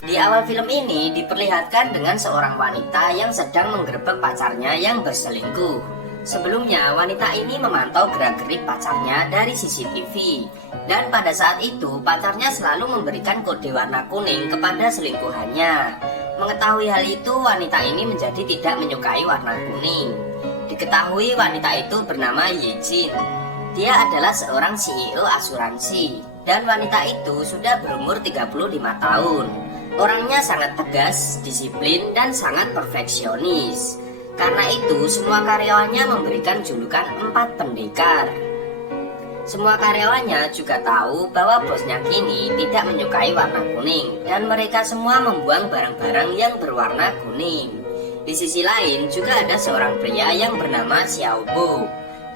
Di awal film ini diperlihatkan dengan seorang wanita yang sedang menggerebek pacarnya yang berselingkuh. Sebelumnya, wanita ini memantau gerak-gerik pacarnya dari CCTV. Dan pada saat itu, pacarnya selalu memberikan kode warna kuning kepada selingkuhannya. Mengetahui hal itu, wanita ini menjadi tidak menyukai warna kuning. Diketahui wanita itu bernama Yejin. Dia adalah seorang CEO asuransi. Dan wanita itu sudah berumur 35 tahun. Orangnya sangat tegas, disiplin, dan sangat perfeksionis. Karena itu, semua karyawannya memberikan julukan 4 pendekar. Semua karyawannya juga tahu bahwa bosnya kini tidak menyukai warna kuning, dan mereka semua membuang barang-barang yang berwarna kuning. Di sisi lain, juga ada seorang pria yang bernama Xiaobo.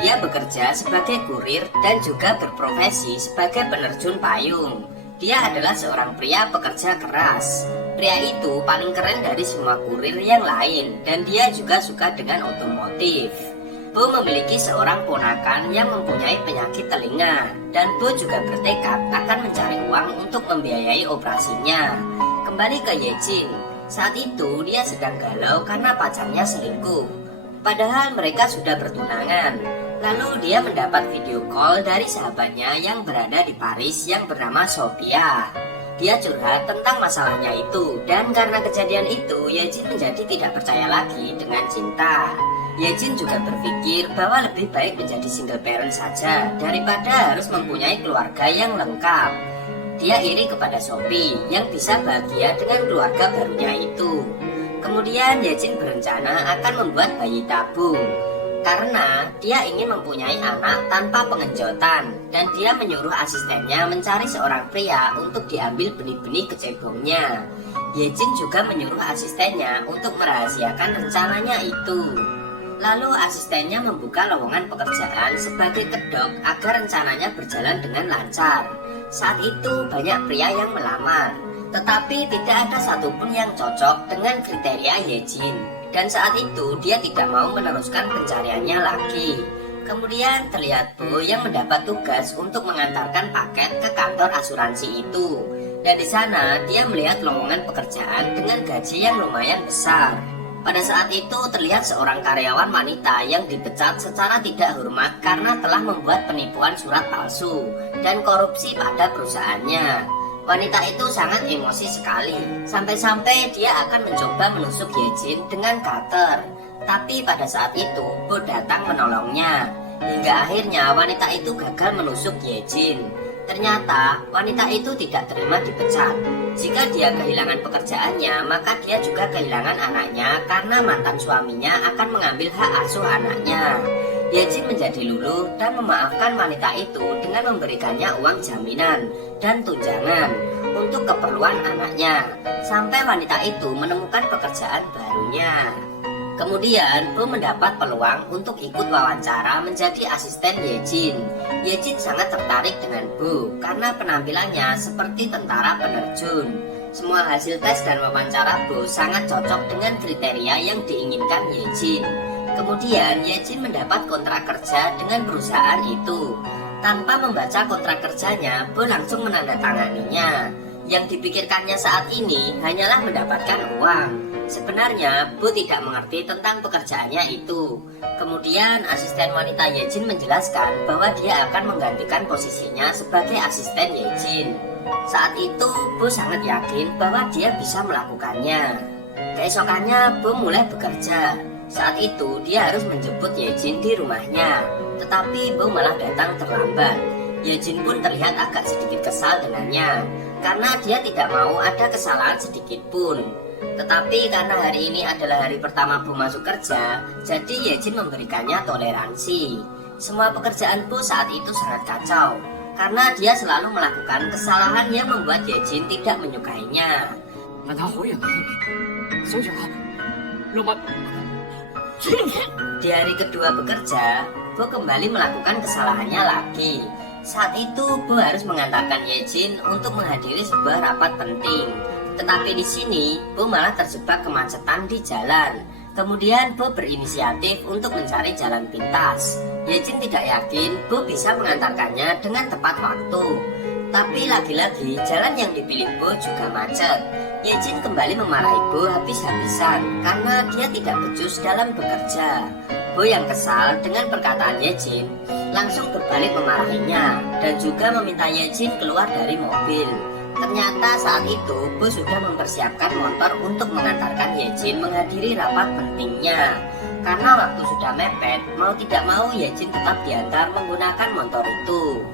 Dia bekerja sebagai kurir dan juga berprofesi sebagai penerjun payung. Dia adalah seorang pria pekerja keras. Pria itu paling keren dari semua kurir yang lain dan dia juga suka dengan otomotif. Bo memiliki seorang ponakan yang mempunyai penyakit telinga dan Bo juga bertekad akan mencari uang untuk membiayai operasinya. Kembali ke Yejin. Saat itu dia sedang galau karena pacarnya selingkuh. Padahal mereka sudah bertunangan. Lalu dia mendapat video call dari sahabatnya yang berada di Paris yang bernama Sophia. Dia curhat tentang masalahnya itu, dan karena kejadian itu, Yejin menjadi tidak percaya lagi dengan cinta. Yejin juga berpikir bahwa lebih baik menjadi single parent saja daripada harus mempunyai keluarga yang lengkap. Dia iri kepada Sophie yang bisa bahagia dengan keluarga barunya itu. Kemudian Yejin berencana akan membuat bayi tabung karena dia ingin mempunyai anak tanpa pengenjotan, dan dia menyuruh asistennya mencari seorang pria untuk diambil benih-benih kecebongnya. Yejin juga menyuruh asistennya untuk merahasiakan rencananya itu. Lalu asistennya membuka lowongan pekerjaan sebagai kedok agar rencananya berjalan dengan lancar. Saat itu banyak pria yang melamar, tetapi tidak ada satupun yang cocok dengan kriteria Yejin. Dan saat itu dia tidak mau meneruskan pencariannya lagi. Kemudian terlihat Bo yang mendapat tugas untuk mengantarkan paket ke kantor asuransi itu. Dan di sana dia melihat lowongan pekerjaan dengan gaji yang lumayan besar. Pada saat itu terlihat seorang karyawan wanita yang dipecat secara tidak hormat karena telah membuat penipuan surat palsu dan korupsi pada perusahaannya. Wanita itu sangat emosi sekali, sampai-sampai dia akan mencoba menusuk Yejin dengan cutter. Tapi pada saat itu, Bo datang menolongnya. Hingga akhirnya wanita itu gagal menusuk Yejin. Ternyata wanita itu tidak terima dipecat. Jika dia kehilangan pekerjaannya, maka dia juga kehilangan anaknya karena mantan suaminya akan mengambil hak asuh anaknya. Yejin menjadi luluh dan memaafkan wanita itu dengan memberikannya uang jaminan dan tunjangan untuk keperluan anaknya, sampai wanita itu menemukan pekerjaan barunya. Kemudian Bo mendapat peluang untuk ikut wawancara menjadi asisten Yejin. Yejin sangat tertarik dengan Bo karena penampilannya seperti tentara penerjun. Semua hasil tes dan wawancara Bo sangat cocok dengan kriteria yang diinginkan Yejin. Kemudian Yejin mendapat kontrak kerja dengan perusahaan itu. Tanpa membaca kontrak kerjanya, Bo langsung menandatanganinya. Yang dipikirkannya saat ini hanyalah mendapatkan uang. Sebenarnya Bo tidak mengerti tentang pekerjaannya itu. Kemudian asisten wanita Yejin menjelaskan bahwa dia akan menggantikan posisinya sebagai asisten Yejin. Saat itu Bo sangat yakin bahwa dia bisa melakukannya. Keesokannya Bo mulai bekerja. Saat itu dia harus menjemput Yejin di rumahnya, tetapi Bo malah datang terlambat. Yejin pun terlihat agak sedikit kesal dengannya, karena dia tidak mau ada kesalahan sedikit pun. Tetapi karena hari ini adalah hari pertama Bo masuk kerja, jadi Yejin memberikannya toleransi. Semua pekerjaan Bo saat itu sangat kacau, karena dia selalu melakukan kesalahan yang membuat Yejin tidak menyukainya. Di hari kedua bekerja, Bo kembali melakukan kesalahannya lagi. Saat itu Bo harus mengantarkan Yejin untuk menghadiri sebuah rapat penting. Tetapi di sini Bo malah terjebak kemacetan di jalan. Kemudian Bo berinisiatif untuk mencari jalan pintas. Yejin tidak yakin Bo bisa mengantarkannya dengan tepat waktu. Tapi lagi-lagi jalan yang dipilih Bo juga macet. Yejin kembali memarahi Bo habis-habisan karena dia tidak becus dalam bekerja. Bo yang kesal dengan perkataan Yejin langsung berbalik memarahinya dan juga meminta Yejin keluar dari mobil. Ternyata saat itu Bo sudah mempersiapkan motor untuk mengantarkan Yejin menghadiri rapat pentingnya. Karena waktu sudah mepet, mau tidak mau Yejin tetap diantar menggunakan motor itu.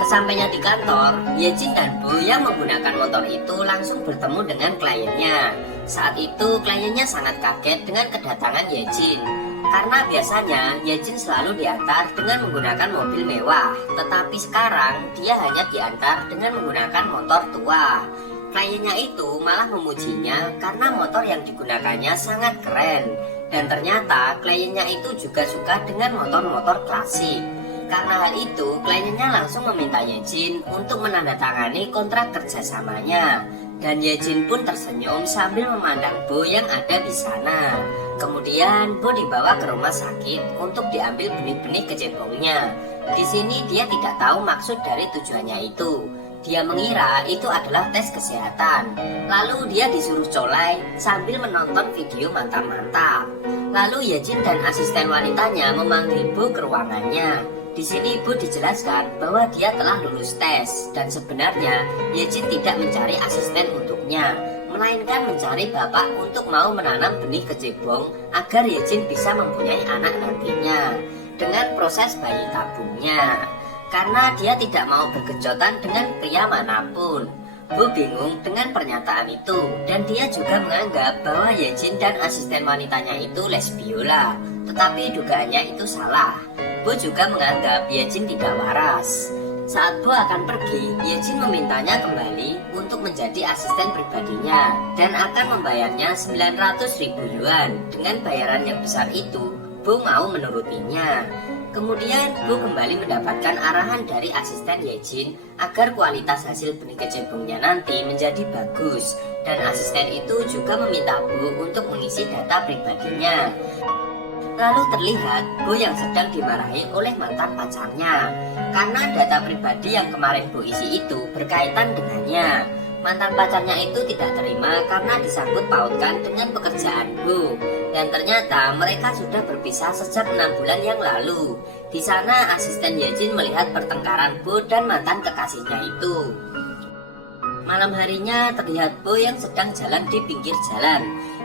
Sesampainya di kantor, Yejin dan Bo yang menggunakan motor itu langsung bertemu dengan kliennya. Saat itu kliennya sangat kaget dengan kedatangan Yejin. Karena biasanya Yejin selalu diantar dengan menggunakan mobil mewah, tetapi sekarang dia hanya diantar dengan menggunakan motor tua. Kliennya itu malah memujinya karena motor yang digunakannya sangat keren. Dan ternyata kliennya itu juga suka dengan motor-motor klasik. Karena hal itu, kliennya langsung meminta Yejin untuk menandatangani kontrak kerjasamanya. Dan Yejin pun tersenyum sambil memandang Bo yang ada di sana. Kemudian Bo dibawa ke rumah sakit untuk diambil benih-benih kecebongnya. Di sini dia tidak tahu maksud dari tujuannya itu. Dia mengira itu adalah tes kesehatan. Lalu dia disuruh colai sambil menonton video mantap-mantap. Lalu Yejin dan asisten wanitanya memanggil Bo ke ruangannya. Di sini Bo dijelaskan bahwa dia telah lulus tes dan sebenarnya Yejin tidak mencari asisten untuknya, melainkan mencari bapak untuk mau menanam benih kecebong agar Yejin bisa mempunyai anak nantinya dengan proses bayi tabungnya. Karena dia tidak mau berkejotan dengan pria manapun. Bo bingung dengan pernyataan itu dan dia juga menganggap bahwa Yejin dan asisten wanitanya itu lesbiola. Tetapi dugaannya itu salah. Bo juga menganggap Yejin tidak waras. Saat Bo akan pergi, Yejin memintanya kembali untuk menjadi asisten pribadinya dan akan membayarnya 900.000 yuan. Dengan bayaran yang besar itu, Bo mau menurutinya. Kemudian Bo kembali mendapatkan arahan dari asisten Yejin agar kualitas hasil benih kecebongnya nanti menjadi bagus. Dan asisten itu juga meminta Bo untuk mengisi data pribadinya. Lalu terlihat Bo yang sedang dimarahi oleh mantan pacarnya karena data pribadi yang kemarin Bo isi itu berkaitan dengannya. Mantan pacarnya itu tidak terima karena disangkut pautkan dengan pekerjaan Bo. Dan ternyata mereka sudah berpisah sejak 6 bulan yang lalu. Di sana asisten Yejin melihat pertengkaran Bo dan mantan kekasihnya itu. Malam harinya terlihat Bo yang sedang jalan di pinggir jalan.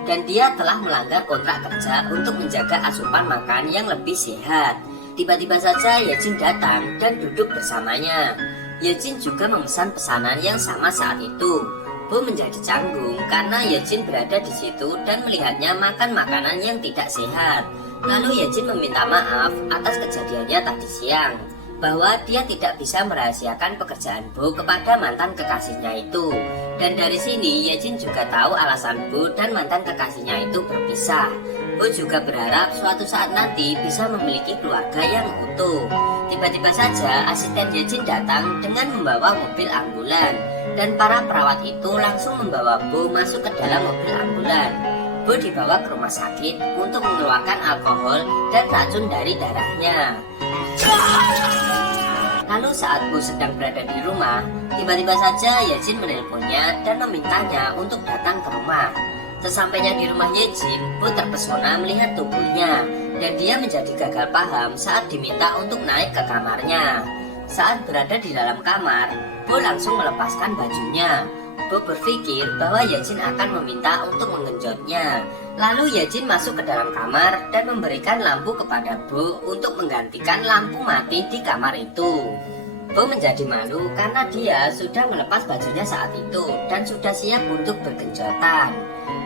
Dan dia telah melanggar kontrak kerja untuk menjaga asupan makan yang lebih sehat. Tiba-tiba saja Yejin datang dan duduk bersamanya. Yejin juga memesan pesanan yang sama saat itu. Bo menjadi canggung karena Yejin berada di situ dan melihatnya makan makanan yang tidak sehat. Lalu Yejin meminta maaf atas kejadiannya tadi siang, bahwa dia tidak bisa merahasiakan pekerjaan Bo kepada mantan kekasihnya itu. Dan dari sini Yejin juga tahu alasan Bo dan mantan kekasihnya itu berpisah. Bo juga berharap suatu saat nanti bisa memiliki keluarga yang utuh. Tiba-tiba saja asisten Yejin datang dengan membawa mobil ambulan. Dan para perawat itu langsung membawa Bo masuk ke dalam mobil ambulan. Bo dibawa ke rumah sakit untuk mengeluarkan alkohol dan racun dari darahnya. Lalu saat Bo sedang berada di rumah, tiba-tiba saja Yejin menelponnya dan memintanya untuk datang ke rumah. Sesampainya di rumah Yejin, Bo terpesona melihat tubuhnya dan dia menjadi gagal paham saat diminta untuk naik ke kamarnya. Saat berada di dalam kamar, Bo langsung melepaskan bajunya. Bo berpikir bahwa Yejin akan meminta untuk menggenjotnya. Lalu Yejin masuk ke dalam kamar dan memberikan lampu kepada Bo untuk menggantikan lampu mati di kamar itu. Bo menjadi malu karena dia sudah melepas bajunya saat itu dan sudah siap untuk bergenjotan.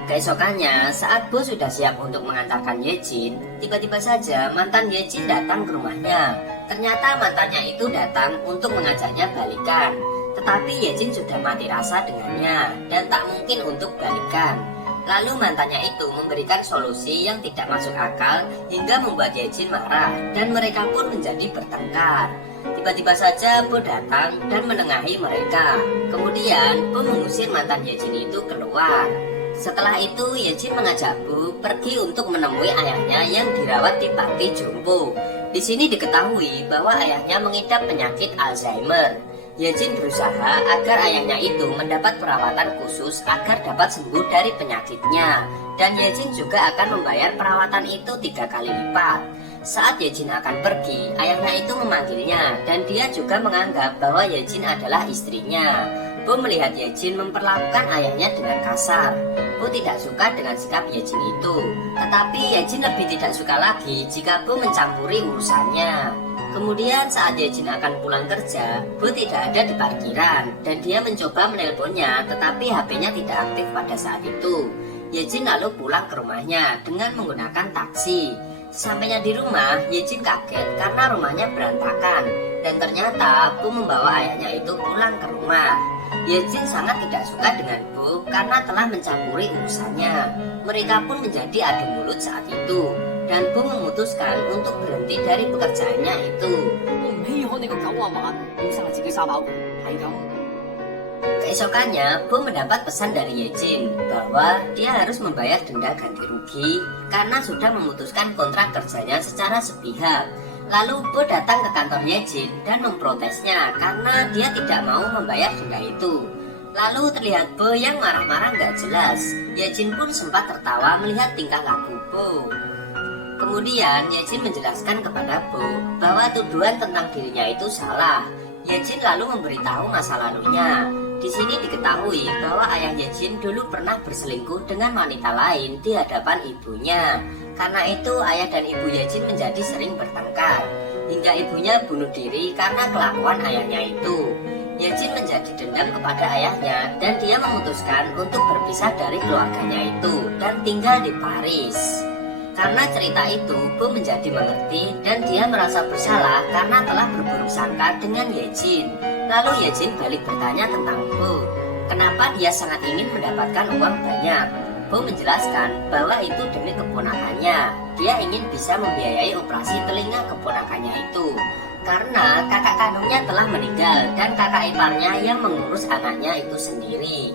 Keesokannya, saat Bo sudah siap untuk mengantarkan Yejin, tiba-tiba saja mantan Yejin datang ke rumahnya. Ternyata mantannya itu datang untuk mengajaknya balikan. Tetapi Yejin sudah mati rasa dengannya dan tak mungkin untuk balikan. Lalu mantannya itu memberikan solusi yang tidak masuk akal hingga membuat Yejin marah dan mereka pun menjadi bertengkar. Tiba-tiba saja Bo datang dan menengahi mereka. Kemudian Bo mengusir mantan Yejin itu keluar. Setelah itu Yejin mengajak Bo pergi untuk menemui ayahnya yang dirawat di panti jompo. Di sini diketahui bahwa ayahnya mengidap penyakit Alzheimer. Yejin berusaha agar ayahnya itu mendapat perawatan khusus agar dapat sembuh dari penyakitnya. Dan Yejin juga akan membayar perawatan itu 3 kali lipat. Saat Yejin akan pergi, ayahnya itu memanggilnya dan dia juga menganggap bahwa Yejin adalah istrinya. Bu melihat Yejin memperlakukan ayahnya dengan kasar. Bu tidak suka dengan sikap Yejin itu. Tetapi Yejin lebih tidak suka lagi jika Bu mencampuri urusannya. Kemudian saat Yejin akan pulang kerja, Bu tidak ada di parkiran dan dia mencoba menelponnya tetapi HP-nya tidak aktif pada saat itu. Yejin lalu pulang ke rumahnya dengan menggunakan taksi. Sampainya di rumah, Yejin kaget karena rumahnya berantakan dan ternyata Bu membawa ayahnya itu pulang ke rumah. Yejin sangat tidak suka dengan Bu karena telah mencampuri urusannya. Mereka pun menjadi adu mulut saat itu. Dan Bu memutuskan untuk berhenti dari pekerjaannya itu. Keesokannya, Bu mendapat pesan dari Yejin bahwa dia harus membayar denda ganti rugi karena sudah memutuskan kontrak kerjanya secara sepihak. Lalu Bu datang ke kantor Yejin dan memprotesnya karena dia tidak mau membayar denda itu. Lalu terlihat Bu yang marah-marah gak jelas. Yejin pun sempat tertawa melihat tingkah laku Bu. Kemudian Yejin menjelaskan kepada Bu bahwa tuduhan tentang dirinya itu salah. Yejin lalu memberitahu masa lalunya. Di sini diketahui bahwa ayah Yejin dulu pernah berselingkuh dengan wanita lain di hadapan ibunya. Karena itu ayah dan ibu Yejin menjadi sering bertengkar. Hingga ibunya bunuh diri karena kelakuan ayahnya itu. Yejin menjadi dendam kepada ayahnya dan dia memutuskan untuk berpisah dari keluarganya itu dan tinggal di Paris. Karena cerita itu, Bu menjadi mengerti dan dia merasa bersalah karena telah berburuk sangka dengan Yejin. Lalu Yejin balik bertanya tentang Bu. Kenapa dia sangat ingin mendapatkan uang banyak? Bu menjelaskan bahwa itu demi keponakannya. Dia ingin bisa membiayai operasi telinga keponakannya itu. Karena kakak kandungnya telah meninggal dan kakak iparnya yang mengurus anaknya itu sendiri.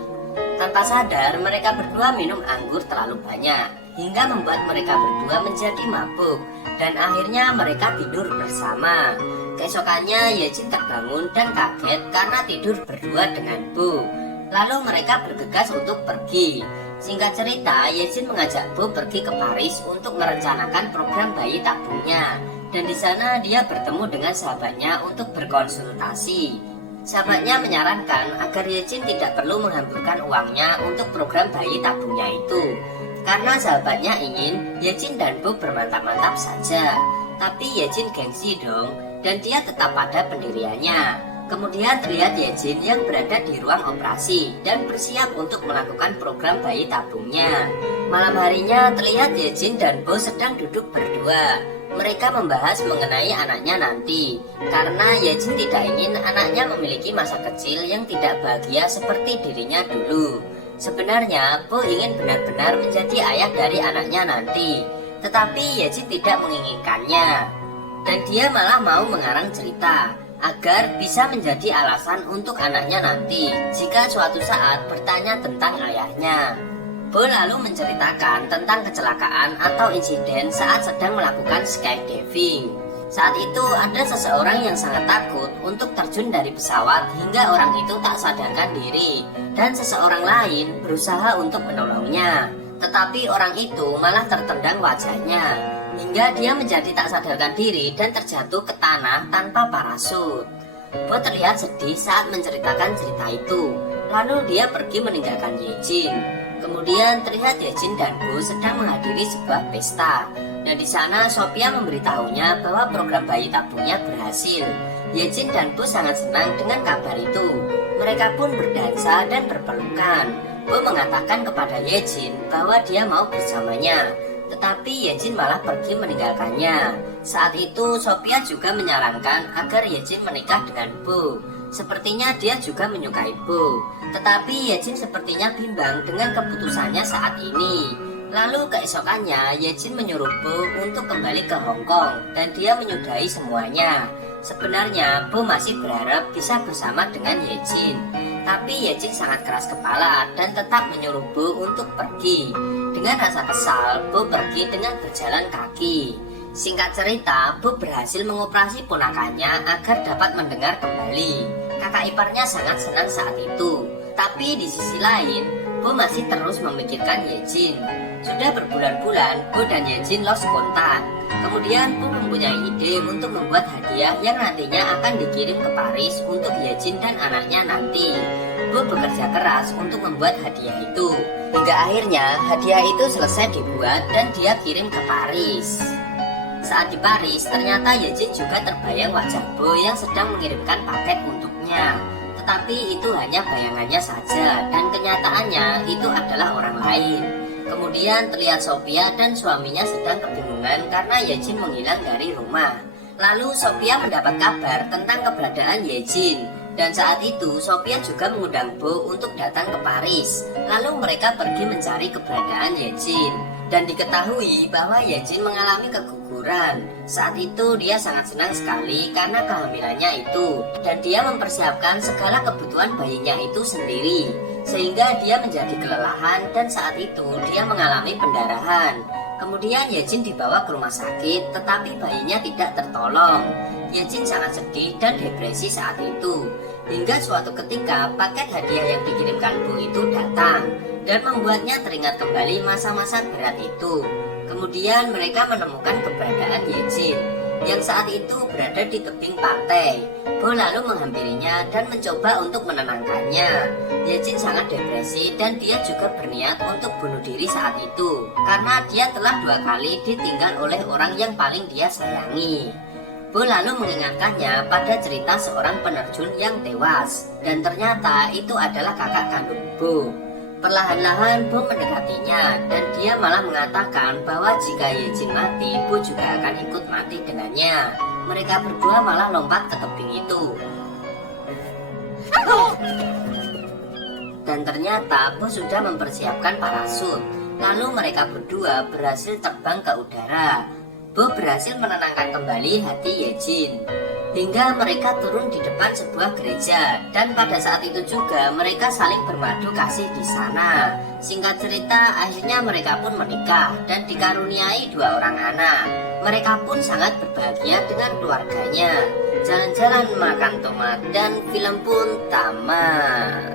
Tanpa sadar, mereka berdua minum anggur terlalu banyak hingga membuat mereka berdua menjadi mabuk dan akhirnya mereka tidur bersama. Keesokannya Yejin terbangun dan kaget karena tidur berdua dengan Bu. Lalu mereka bergegas untuk pergi. Singkat cerita, Yejin mengajak Bu pergi ke Paris untuk merencanakan program bayi tabungnya. Dan di sana dia bertemu dengan sahabatnya untuk berkonsultasi. Sahabatnya menyarankan agar Yejin tidak perlu menghamburkan uangnya untuk program bayi tabungnya itu. Karena sahabatnya ingin Yejin dan Bu bermantap-mantap saja. Tapi Yejin gengsi dong, dan dia tetap pada pendiriannya. Kemudian terlihat Yejin yang berada di ruang operasi dan bersiap untuk melakukan program bayi tabungnya. Malam harinya terlihat Yejin dan Bu sedang duduk berdua. Mereka membahas mengenai anaknya nanti. Karena Yejin tidak ingin anaknya memiliki masa kecil yang tidak bahagia seperti dirinya dulu. Sebenarnya Bu ingin benar-benar menjadi ayah dari anaknya nanti. Tetapi Yejin tidak menginginkannya. Dan dia malah mau mengarang cerita agar bisa menjadi alasan untuk anaknya nanti jika suatu saat bertanya tentang ayahnya. Bu lalu menceritakan tentang kecelakaan atau insiden saat sedang melakukan skydiving. Saat itu ada seseorang yang sangat takut untuk terjun dari pesawat hingga orang itu tak sadarkan diri. Dan seseorang lain berusaha untuk menolongnya. Tetapi orang itu malah tertendang wajahnya hingga dia menjadi tak sadarkan diri dan terjatuh ke tanah tanpa parasut. Bu terlihat sedih saat menceritakan cerita itu. Lalu dia pergi meninggalkan Yejin. Kemudian terlihat Yejin dan Bu sedang menghadiri sebuah pesta. Dan di sana Sophia memberitahunya bahwa program bayi tabungnya berhasil. Yejin dan Bu sangat senang dengan kabar itu. Mereka pun berdansa dan berpelukan. Bu mengatakan kepada Yejin bahwa dia mau bersamanya. Tetapi Yejin malah pergi meninggalkannya. Saat itu Sophia juga menyarankan agar Yejin menikah dengan Bu. Sepertinya dia juga menyukai Bu. Tetapi Yejin sepertinya bimbang dengan keputusannya saat ini. Lalu keesokannya Yejin menyuruh Bu untuk kembali ke Hong Kong dan dia menyudahi semuanya. Sebenarnya Bu masih berharap bisa bersama dengan Yejin. Tapi Yejin sangat keras kepala dan tetap menyuruh Bu untuk pergi. Dengan rasa kesal, Bu pergi dengan berjalan kaki. Singkat cerita, Bu berhasil mengoperasi ponakannya agar dapat mendengar kembali. Kakak iparnya sangat senang saat itu. Tapi di sisi lain, Bo masih terus memikirkan Yejin. Sudah berbulan-bulan, Bo dan Yejin lost kontak. Kemudian Bo mempunyai ide untuk membuat hadiah yang nantinya akan dikirim ke Paris untuk Yejin dan anaknya nanti. Bo bekerja keras untuk membuat hadiah itu. Hingga akhirnya hadiah itu selesai dibuat dan dia kirim ke Paris. Saat di Paris, ternyata Yejin juga terbayang wajah Bo yang sedang mengirimkan paket untuknya. Tetapi itu hanya bayangannya saja dan kenyataannya itu adalah orang lain. Kemudian terlihat Sophia dan suaminya sedang kebingungan karena Yejin menghilang dari rumah. Lalu Sophia mendapat kabar tentang keberadaan Yejin. Dan saat itu Sophia juga mengundang Bo untuk datang ke Paris. Lalu mereka pergi mencari keberadaan Yejin. Dan diketahui bahwa Yejin mengalami keguguran. Saat itu dia sangat senang sekali karena kehamilannya itu. Dan dia mempersiapkan segala kebutuhan bayinya itu sendiri. Sehingga dia menjadi kelelahan dan saat itu dia mengalami pendarahan. Kemudian Yejin dibawa ke rumah sakit tetapi bayinya tidak tertolong. Yejin sangat sedih dan depresi saat itu. Hingga suatu ketika paket hadiah yang dikirimkan Bu itu datang dan membuatnya teringat kembali masa-masa berat itu. Kemudian mereka menemukan keberadaan Yejin yang saat itu berada di tebing pantai. Bo lalu menghampirinya dan mencoba untuk menenangkannya. Yejin sangat depresi dan dia juga berniat untuk bunuh diri saat itu karena dia telah 2 kali ditinggal oleh orang yang paling dia sayangi. Bo lalu mengingatkannya pada cerita seorang penerjun yang tewas dan ternyata itu adalah kakak kandung Bo. Perlahan-lahan Bo mendekatinya dan dia malah mengatakan bahwa jika Yejin mati, Bo juga akan ikut mati dengannya. Mereka berdua malah lompat ke tebing itu. Dan ternyata Bo sudah mempersiapkan parasut. Lalu mereka berdua berhasil terbang ke udara. Bo berhasil menenangkan kembali hati Yejin. Hingga mereka turun di depan sebuah gereja. Dan pada saat itu juga mereka saling bermadu kasih di sana. Singkat cerita, akhirnya mereka pun menikah dan dikaruniai 2 orang anak. Mereka pun sangat berbahagia dengan keluarganya. Jalan-jalan makan tomat dan film pun tamat.